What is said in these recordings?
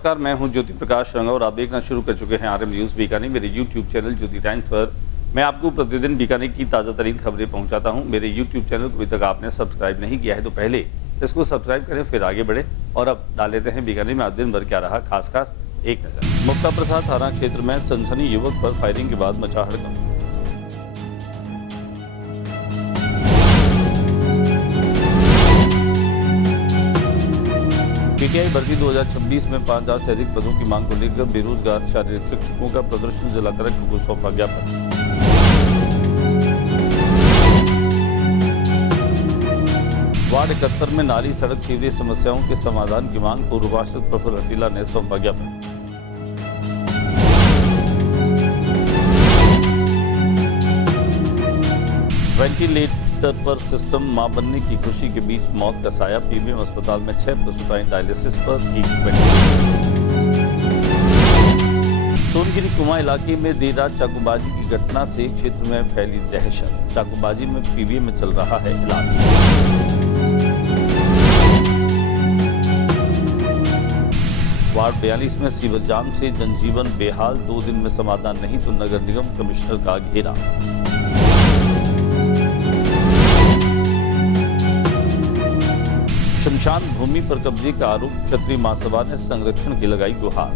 नमस्कार, मैं हूं ज्योति प्रकाश रंगा और आप देखना शुरू कर चुके हैं आरएम न्यूज बीकानेर। मेरे यूट्यूब चैनल ज्योति टाइम्स पर मैं आपको प्रतिदिन बीकानेर की ताज़ा तरीन खबरें पहुंचाता हूं। मेरे यूट्यूब चैनल को अभी तक आपने सब्सक्राइब नहीं किया है तो पहले इसको सब्सक्राइब करें, फिर आगे बढ़े। और अब डाल लेते हैं बीकानेर में आज दिन भर क्या रहा खास एक नजर। मुक्ता प्रसाद थाना क्षेत्र में सनसनी युवक पर फायरिंग के बाद मचा हड़कंप। पीटीआई भर्ती 2026 में 5000 से अधिक पदों की मांग को लेकर बेरोजगार शारीरिक शिक्षकों का प्रदर्शन, जिला कलेक्टर को सौंपा ज्ञापन। वार्ड 71 में नाली सड़क सीवरेज समस्याओं के समाधान की मांग पूर्व पार्षद प्रफुल्ल हटीला ने सौंपा ज्ञापन। वेंटिलेटर पर सिस्टम मां बनने की खुशी के बीच मौत का साया। पीबीएम अस्पताल में 6 प्रसूताएं डायलिसिस पर, एक सोनगिरी कुआं इलाके में देर रात चाकूबाजी की घटना से क्षेत्र में फैली दहशत। चाकूबाजी में पीबीएम में चल रहा है इलाज। वार्ड 42 में सीवर जाम से जनजीवन बेहाल, 2 दिन में समाधान नहीं तो नगर निगम कमिश्नर का घेरा। शमशान भूमि पर कब्जे का आरोप, क्षत्रिय महासभा ने संरक्षण की लगाई गुहार।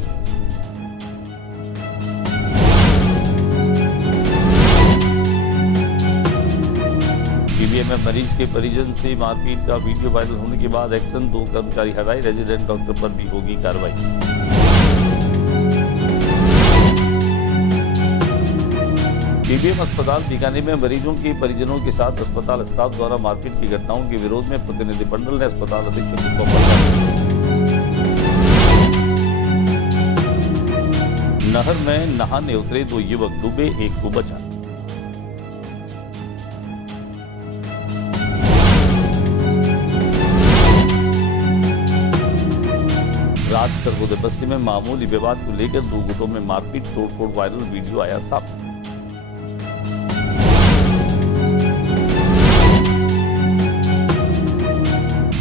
पीबीएम में मरीज के परिजन से मारपीट का वीडियो वायरल होने के बाद एक्शन, 2 कर्मचारी हटाए, रेजिडेंट डॉक्टर पर भी होगी कार्रवाई। पीबीएम अस्पताल बीकानेर में मरीजों के परिजनों के साथ अस्पताल स्टाफ द्वारा मारपीट की घटनाओं के विरोध में प्रतिनिधिमंडल ने अस्पताल अधीक्षक को सौंपा। नहर में नहाने उतरे 2 युवक, डूबे, एक को बचा। रात सर्वोदय बस्ती में मामूली विवाद को लेकर 2 गुटों में मारपीट, तोड़फोड़, वायरल वीडियो आया सामने।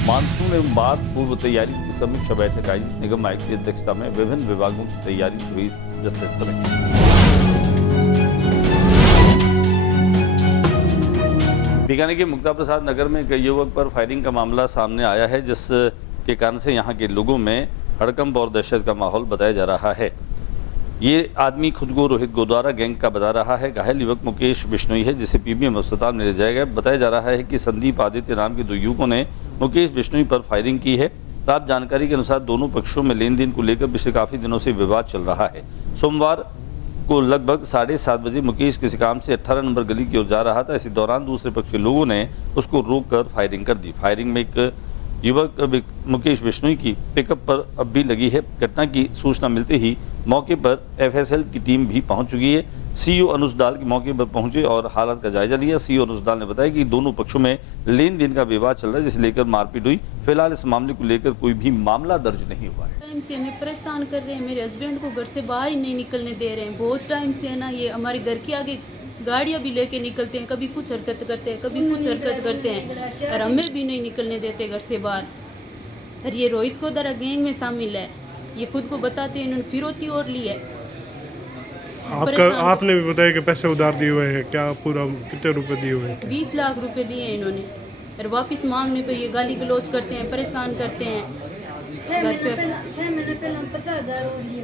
मानसून एवं बाढ़ पूर्व तैयारी की समीक्षा बैठक आई। निगम आयुक्त की अध्यक्षता में विभिन्न विभागों की तैयारी हुई विस्तृत समीक्षा। बीकानेर के मुक्ता प्रसाद नगर में कई युवक पर फायरिंग का मामला सामने आया है, जिसके कारण से यहां के लोगों में हड़कंप और दहशत का माहौल बताया जा रहा है। ये आदमी खुद को रोहित गोद्वारा गैंग का बता रहा है। घायल युवक मुकेश बिश्नोई है, जिसे पीबीएम अस्पताल में ले जाया गया। बताया जा रहा है कि संदीप आदित्य नाम के 2 युवकों ने मुकेश बिश्नोई पर फायरिंग की है। प्राप्त जानकारी के अनुसार दोनों पक्षों में लेन देन को लेकर पिछले काफी दिनों से विवाद चल रहा है। सोमवार को लगभग 7:30 बजे मुकेश किसी काम से 18 नंबर गली की ओर जा रहा था। इसी दौरान दूसरे पक्ष के लोगों ने उसको रोककर फायरिंग कर दी। फायरिंग में एक युवक मुकेश बिश्नोई की पिकअप पर अब भी लगी है। घटना की सूचना मिलते ही मौके पर एफएसएल की टीम भी पहुंच चुकी है। सीओ अनुज दाल के मौके पर पहुंचे और हालात का जायजा लिया। सीओ अनुज दाल ने बताया कि दोनों पक्षों में लेन देन का विवाद चल रहा है, जिसे लेकर मारपीट हुई। फिलहाल इस मामले को लेकर कोई भी मामला दर्ज नहीं हुआ है। टाइम से हमें परेशान कर रहे हैं। मेरे हस्बैंड को घर से बाहर ही नहीं निकलने दे रहे हैं। बहुत टाइम से है ना, ये हमारे घर के आगे गाड़ियाँ भी लेके निकलते हैं, कभी कुछ हरकत करते हैं, कभी कुछ हरकत करते हैं और हमें भी नहीं निकलने देते घर से बाहर। और ये रोहित गोद्वारा गैंग में शामिल है, ये खुद को बताते हैं। इन्होंने फिरौती और ली है। आपने भी बताया कि पैसे उधार दिए हुए हैं, क्या पूरा कितने रुपए दिए हुए हैं? 20 लाख रुपए लिए हैं इन्होंने और वापस मांगने पे ये गाली गलौज करते हैं, परेशान करते हैं। 6 महीने पहले हम 50,000 और लिए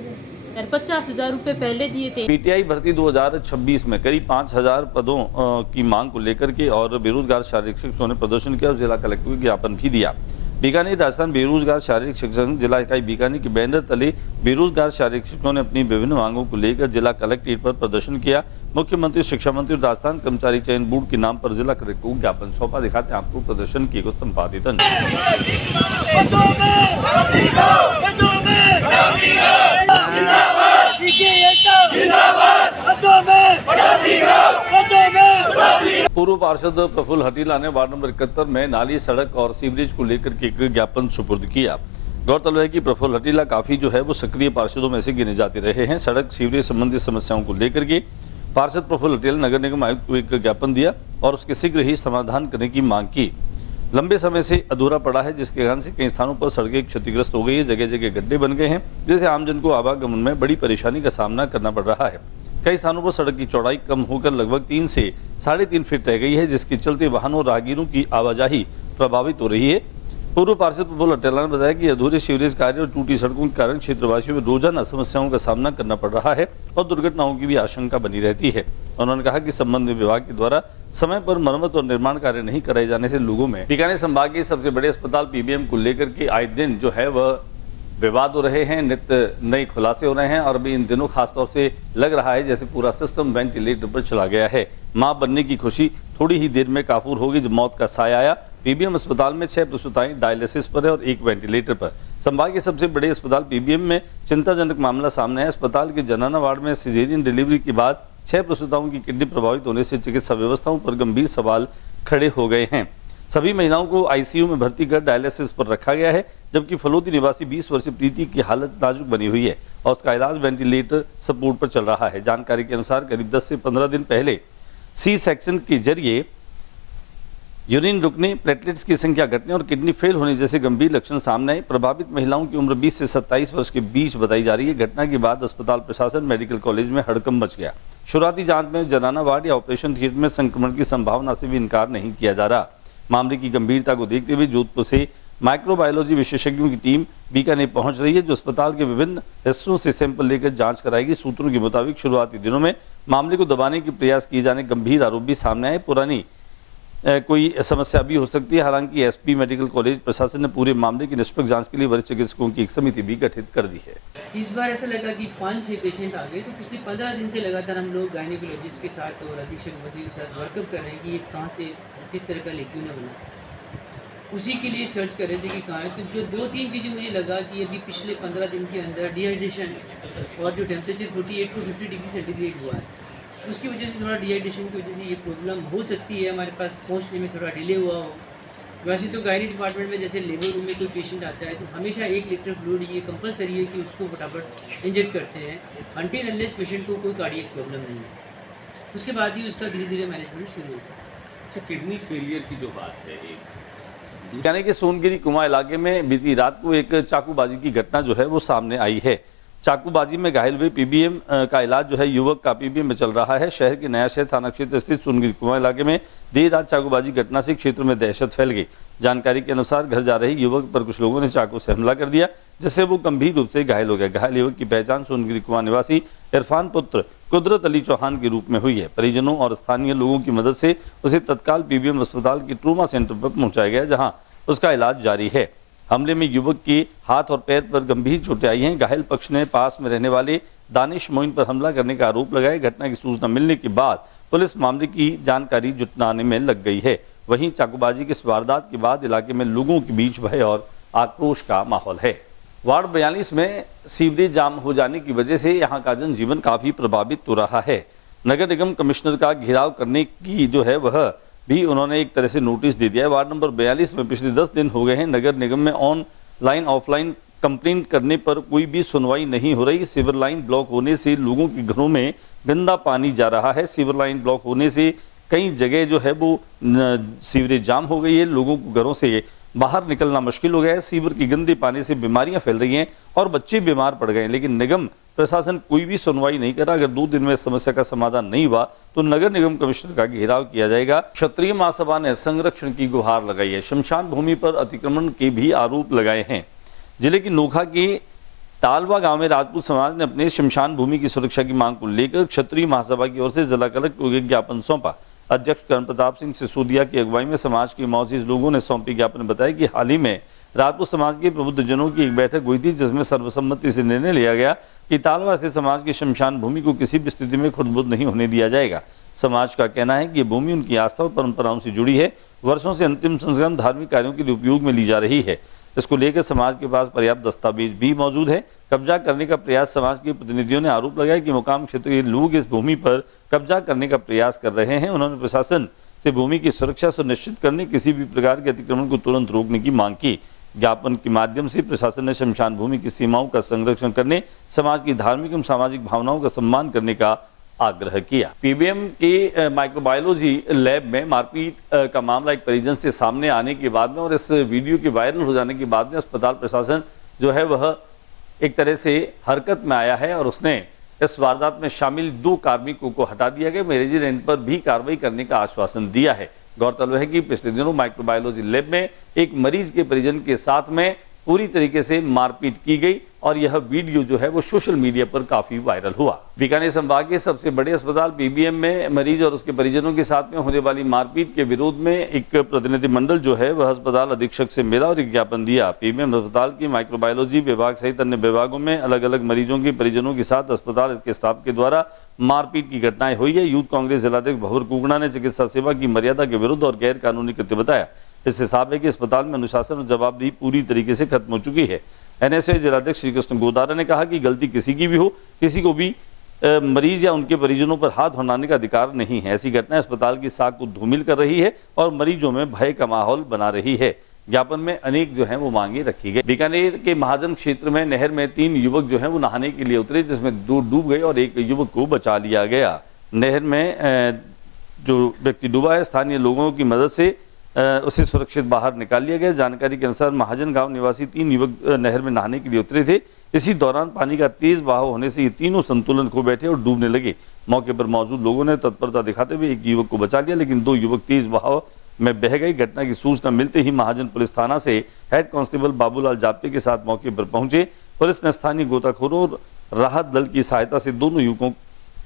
और 50,000 रुपए पहले दिए थे। पीटीआई भर्ती 2026 में करीब 5000 पदों की मांग को लेकर के और बेरोजगार शारीरिक शिक्षकों ने प्रदर्शन किया और जिला कलेक्टर को ज्ञापन भी दिया। बीकानेर राजस्थान बेरोजगार शारीरिक शिक्षक जिला इकाई बीकानेर के बैनर तले बेरोजगार शारीरिक शिक्षकों ने अपनी विभिन्न मांगों को लेकर जिला कलेक्ट्रेट पर प्रदर्शन किया। मुख्यमंत्री, शिक्षा मंत्री और राजस्थान कर्मचारी चयन बोर्ड के नाम पर जिला कलेक्टर को ज्ञापन सौंपा। दिखाते हैं आपको प्रदर्शन की कुछ संपादित। पूर्व पार्षद प्रफुल्ल हटीला ने वार्ड नंबर 71 में नाली, सड़क और सीवरेज को लेकर के एक ज्ञापन सुपुर्द किया। गौरतलब है कि प्रफुल्ल हटीला काफी जो है वो सक्रिय पार्षदों में से गिने जाते रहे हैं। सड़क सीवरेज संबंधित समस्याओं को लेकर के पार्षद प्रफुल्ल हटीला नगर निगम आयुक्त को एक ज्ञापन दिया और उसके शीघ्र ही समाधान करने की मांग की। लंबे समय से अधूरा पड़ा है, जिसके कारण से कई स्थानों पर सड़कें क्षतिग्रस्त हो गई है, जगह जगह गड्ढे बन गए हैं, जिससे आमजन को आवागमन में बड़ी परेशानी का सामना करना पड़ रहा है। कई स्थानों पर सड़क की चौड़ाई कम होकर लगभग 3 से 3.5 फीट रह गई है, जिसके चलते वाहनों और राहगीरों की आवाजाही प्रभावित हो रही है। पूर्व पार्षद प्रफुल्ल अटेला ने बताया कि अधूरे सीवरेज कार्य और टूटी सड़कों के कारण क्षेत्रवासियों में रोजाना समस्याओं का सामना करना पड़ रहा है और दुर्घटनाओं की भी आशंका बनी रहती है। उन्होंने कहा कि संबंधित विभाग के द्वारा समय पर मरम्मत और निर्माण कार्य नहीं कराए जाने से लोगों में बीकानेर संभाग के सबसे बड़े अस्पताल पीबीएम को लेकर के आए दिन जो है वह विवाद हो रहे हैं, नित्य नए खुलासे हो रहे हैं और अभी इन दिनों खासतौर से लग रहा है जैसे पूरा सिस्टम वेंटिलेटर पर चला गया है। मां बनने की खुशी थोड़ी ही देर में काफूर होगी जब मौत का साया आया। पीबीएम अस्पताल में 6 प्रसूताएं डायलिसिस पर है और 1 वेंटिलेटर पर। संभाग के सबसे बड़े अस्पताल पीबीएम में चिंताजनक मामला सामने है। अस्पताल के जनाना वार्ड में सिजेरियन डिलीवरी के बाद 6 प्रसूताओं की किडनी प्रभावित होने से चिकित्सा व्यवस्थाओं पर गंभीर सवाल खड़े हो गए हैं। सभी महिलाओं को आईसीयू में भर्ती कर डायलिसिस पर रखा गया है, जबकि फलोदी निवासी 20 वर्षीय प्रीति की हालत नाजुक बनी हुई है और उसका इलाज वेंटिलेटर सपोर्ट पर चल रहा है। जानकारी के अनुसार करीब 10 से 15 दिन पहले सी सेक्शन के जरिए यूरिन रुकने, प्लेटलेट्स की संख्या घटने और किडनी फेल होने जैसे गंभीर लक्षण सामने आए। प्रभावित महिलाओं की उम्र 20 से 27 वर्ष के बीच बताई जा रही है। घटना के बाद अस्पताल प्रशासन, मेडिकल कॉलेज में हड़कंप मच गया। शुरुआती जांच में जनाना वार्ड या ऑपरेशन थिएटर में संक्रमण की संभावना से भी इनकार नहीं किया जा रहा। मामले की गंभीरता को देखते हुए जोधपुर से माइक्रोबायोलॉजी विशेषज्ञों की टीम बीकानेर पहुंच रही है, जो अस्पताल के विभिन्न हिस्सों से सैंपल लेकर जांच कराएगी। सूत्रों के मुताबिक शुरुआती दिनों में मामले को दबाने के प्रयास किए जाने गंभीर आरोप भी सामने आए। पुरानी कोई समस्या भी हो सकती है। हालांकि एसपी मेडिकल कॉलेज प्रशासन ने पूरे मामले की निष्पक्ष जांच के लिए वरिष्ठ चिकित्सकों की एक समिति भी गठित कर दी है। इस बार ऐसा लगा कि 5-6 पेशेंट आ गए, तो पिछले 15 दिन से लगातार हम लोग गायनिकोलॉजिस्ट के साथ और अधीक्षक मोदी के साथ वर्कअप कर रहे हैं कि ये कहाँ से किस तरह का लेक्यू न बना। उसी के लिए सर्च कर रहे थे कि कहाँ है। तो जो 2-3 चीज़ें मुझे लगा कि अभी पिछले 15 दिन के अंदर डिहाइड्रेशन और जो टेम्परेचर 48 to 50 डिग्री सेंटीग्रेड हुआ है, उसकी वजह से थोड़ा डिहाइड्रेशन की वजह से ये प्रॉब्लम हो सकती है। हमारे पास पहुंचने में थोड़ा डिले हुआ हो। वैसे तो गायनी डिपार्टमेंट में जैसे लेबर रूम में कोई पेशेंट आता है तो हमेशा 1 लीटर फ्लूइड ये कंपलसरी है कि उसको फटाफट इंजेक्ट करते हैं अनटिल अनलेस पेशेंट को कोई कार्डियक प्रॉब्लम नहीं है। उसके बाद ही उसका धीरे धीरे मैनेजमेंट शुरू होता है। अच्छा, किडनी फेलियर की जो बात है, बीकानेर के सोनगिरी कुआं इलाके में बीती रात को एक चाकूबाजी की घटना जो है वो सामने आई है। चाकूबाजी में घायल हुए पीबीएम का इलाज जो है युवक का पीबीएम में चल रहा है। शहर के नया शहर थाना क्षेत्र स्थित सोनगिरी कुआं इलाके में देर रात चाकूबाजी घटना से क्षेत्र में दहशत फैल गई। जानकारी के अनुसार घर जा रहे युवक पर कुछ लोगों ने चाकू से हमला कर दिया, जिससे वो गंभीर रूप से घायल हो गया। घायल युवक की पहचान सोनगिरी कुआं निवासी इरफान पुत्र कुदरत अली चौहान के रूप में हुई है। परिजनों और स्थानीय लोगों की मदद से उसे तत्काल पीबीएम अस्पताल के ट्रोमा सेंटर पर पहुंचाया गया, जहां उसका इलाज जारी है। हमले में युवक के हाथ और पैर पर गंभीर चोटें आई हैं। घायल पक्ष ने पास में रहने वाले दानिश मोइन पर हमला करने का आरोप लगाया। घटना की सूचना मिलने के बाद पुलिस मामले की जानकारी जुटाने में लग गई है। वहीं चाकूबाजी की इस वारदात के बाद इलाके में लोगों के बीच भय और आक्रोश का माहौल है। वार्ड 42 में सीवरेज जाम हो जाने की वजह से यहाँ का जनजीवन काफी प्रभावित हो रहा है। नगर निगम कमिश्नर का घेराव करने की जो है वह भी उन्होंने एक तरह से नोटिस दे दिया है। वार्ड नंबर 42 में पिछले 10 दिन हो गए हैं नगर निगम में ऑनलाइन ऑफलाइन कंप्लेंट करने पर कोई भी सुनवाई नहीं हो रही। सीवर लाइन ब्लॉक होने से लोगों के घरों में गंदा पानी जा रहा है। सीवर लाइन ब्लॉक होने से कई जगह जो है वो सीवरेज जाम हो गई है। लोगों को घरों से बाहर निकलना मुश्किल हो गया है। सीवर की गंदे पानी से बीमारियां फैल रही हैं और बच्चे बीमार पड़ गए हैं, लेकिन निगम प्रशासन कोई भी सुनवाई नहीं कर रहा। अगर 2 दिन में समस्या का समाधान नहीं हुआ तो नगर निगम कमिश्नर का घेराव किया जाएगा। क्षत्रिय महासभा ने संरक्षण की गुहार लगाई है। शमशान भूमि पर अतिक्रमण के भी आरोप लगाए हैं। जिले की नोखा के तालवा गांव में राजपूत समाज ने अपने शमशान भूमि की सुरक्षा की मांग को लेकर क्षत्रिय महासभा की ओर से जिला कलेक्टर को एक ज्ञापन सौंपा। अध्यक्ष कर्ण प्रताप सिंह सिसोदिया की अगुवाई में समाज के मौजूद लोगों ने सौंपे ज्ञापन बताया कि हाल ही में राजपूत समाज के प्रबुद्ध जनों की एक बैठक हुई थी, जिसमें सर्वसम्मति से निर्णय लिया गया कि तालवा स्थित समाज की शमशान भूमि को किसी भी स्थिति में खुर्द-बुर्द नहीं होने दिया जाएगा। समाज का कहना है कि ये भूमि उनकी आस्था और परंपराओं से जुड़ी है। वर्षों से अंतिम संस्कार धार्मिक कार्यों के लिए उपयोग में ली जा रही है। इसको लेकर समाज के पास पर्याप्त दस्तावेज भी मौजूद है। कब्जा करने का प्रयास समाज के प्रतिनिधियों ने आरोप लगाया कि मुकाम क्षेत्र के लोग इस भूमि पर कब्जा करने का प्रयास कर रहे हैं। उन्होंने प्रशासन से भूमि की सुरक्षा सुनिश्चित करने, किसी भी प्रकार के अतिक्रमण को तुरंत रोकने की मांग की। ज्ञापन के माध्यम से प्रशासन ने शमशान भूमि की सीमाओं का संरक्षण करने, समाज की धार्मिक एवं सामाजिक भावनाओं का सम्मान करने का आग्रह किया। पीबीएम के माइक्रोबायोलॉजी लैब में मारपीट का मामला एक परिजन से सामने आने के बाद में और इस वीडियो के वायरल हो जाने के बाद में अस्पताल प्रशासन जो है वह एक तरह से हरकत में आया है और उसने इस वारदात में शामिल 2 कार्मिकों को हटा दिया गया। मैनेजमेंट पर भी कार्रवाई करने का आश्वासन दिया है। गौरतलब है कि पिछले दिनों माइक्रोबायोलॉजी लैब में एक मरीज के परिजन के साथ में पूरी तरीके से मारपीट की गई और यह वीडियो जो है वो सोशल मीडिया पर काफी वायरल हुआ। बीकानेर संभाग के सबसे बड़े अस्पताल पीबीएम में मरीज और उसके परिजनों के साथ में होने वाली मारपीट के विरोध में एक प्रतिनिधिमंडल जो है वह अस्पताल अधीक्षक से मिला और एक ज्ञापन दिया। पीबीएम अस्पताल की माइक्रोबायोलॉजी विभाग सहित अन्य विभागों में अलग अलग मरीजों के परिजनों के साथ अस्पताल के स्टाफ के द्वारा मारपीट की घटनाएं हुई है। यूथ कांग्रेस जिलाध्यक्ष भंवर कुगड़ा ने चिकित्सा सेवा की मर्यादा के विरुद्ध और गैर कानूनी कृत्य बताया। इस हिसाब है कि अस्पताल में अनुशासन और जवाबदेही पूरी तरीके से खत्म हो चुकी है। एनएसए जिलाध्यक्ष श्री कृष्ण गोदारा ने कहा कि गलती किसी की भी हो, किसी को भी मरीज या उनके परिजनों पर हाथ उठाने का अधिकार नहीं है। ऐसी घटनाएं अस्पताल की साख को धूमिल कर रही है और मरीजों में भय का माहौल बना रही है। ज्ञापन में अनेक जो है वो मांगे रखी गई। बीकानेर के महाजन क्षेत्र में नहर में 3 युवक जो है वो नहाने के लिए उतरे, जिसमें 2 डूब गए और एक युवक को बचा लिया गया। नहर में जो व्यक्ति डूबा है, स्थानीय लोगों की मदद से उसे सुरक्षित बाहर निकाल लिया गया। जानकारी के अनुसार महाजन गांव निवासी 3 युवक नहर में नहाने के लिए उतरे थे। इसी दौरान पानी का तेज बहाव होने से ये तीनों संतुलन खो बैठे और डूबने लगे। मौके पर मौजूद लोगों ने तत्परता दिखाते हुए एक युवक को बचा लिया, लेकिन 2 युवक तेज बहाव में बह गए। घटना की सूचना मिलते ही महाजन पुलिस थाना से हेड कांस्टेबल बाबूलाल जाप्ते के साथ मौके पर पहुंचे। पुलिस ने स्थानीय गोताखोरों और राहत दल की सहायता से दोनों युवकों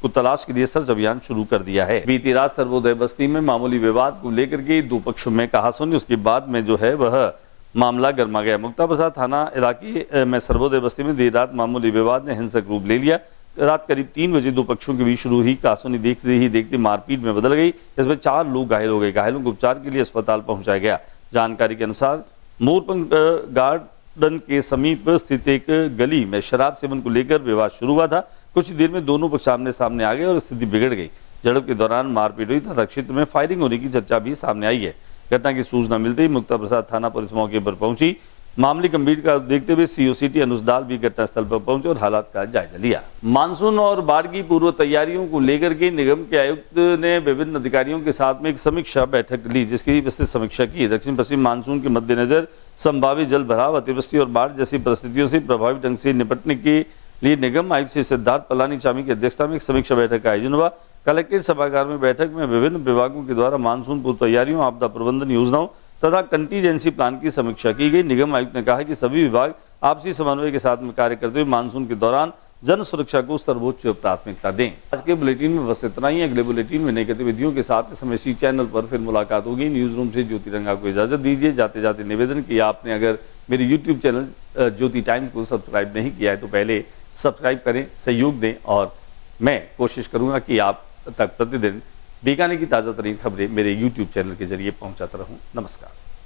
को तलाश के लिए सर्च अभियान शुरू कर दिया है। बीती रात सर्वोदय बस्ती में मामूली विवाद को लेकर के 2 पक्षों में कहासुनी, उसके बाद में जो है वह मामला गर्मा गया। मुक्ता प्रसाद थाना इलाके में सर्वोदय बस्ती में देर रात मामूली विवाद ने हिंसक रूप ले लिया। रात करीब 3 बजे 2 पक्षों के बीच शुरू ही कहासुनी देखते मारपीट में बदल गई। इसमें 4 लोग घायल हो गए। घायलों को उपचार के लिए अस्पताल पहुंचाया गया। जानकारी के अनुसार मोरपंख गार्डन के समीप स्थित एक गली में शराब सेवन को लेकर विवाद शुरू हुआ था। कुछ देर में दोनों पक्ष आमने सामने आ गए और स्थिति बिगड़ गई। झड़प के दौरान मारपीट हुई तथा क्षेत्र में फायरिंग होने की चर्चा भी सामने आई है। घटना की सूचना मिलते ही मुक्ता प्रसाद थाना पुलिस मौके पर पहुंची। मामले गंभीरता देखते हुए सीओसीटी अनुज दाल भी घटनास्थल पर पहुंचे और हालात का जायजा लिया। मानसून और बाढ़ की पूर्व तैयारियों को लेकर के निगम के आयुक्त ने विभिन्न अधिकारियों के साथ में एक समीक्षा बैठक ली, जिसकी विस्तृत समीक्षा की। दक्षिण पश्चिम मानसून के मद्देनजर संभावित जल भराव, अतिवृष्टि और बाढ़ जैसी परिस्थितियों से प्रभावी ढंग से निपटने के लिए निगम आयुक्त श्री सिद्धार्थ पलानीचामी की अध्यक्षता में एक समीक्षा बैठक का आयोजन हुआ। कलेक्ट्रेट सभागार में बैठक में विभिन्न विभागों के द्वारा मानसून पूर्व तैयारियों, आपदा प्रबंधन योजनाओं तथा कंटीजेंसी प्लान की समीक्षा की गई। निगम आयुक्त ने कहा कि सभी विभाग आपसी समन्वय के साथ में कार्य करते हुए मानसून के दौरान जन सुरक्षा को सर्वोच्च प्राथमिकता दें। आज के बुलेटिन में बस इतना ही। अगले बुलेटिन में नई गतिविधियों के साथ इस समय इसी चैनल पर फिर मुलाकात होगी। न्यूज रूम से ज्योति रंगा को इजाजत दीजिए। जाते जाते निवेदन कि आपने अगर मेरे यूट्यूब चैनल ज्योति टाइम को सब्सक्राइब नहीं किया है तो पहले सब्सक्राइब करें, सहयोग दें और मैं कोशिश करूंगा कि आप तक प्रतिदिन बीकानेर की ताज़ा तरीन खबरें मेरे यूट्यूब चैनल के जरिए पहुंचाता रहूं। नमस्कार।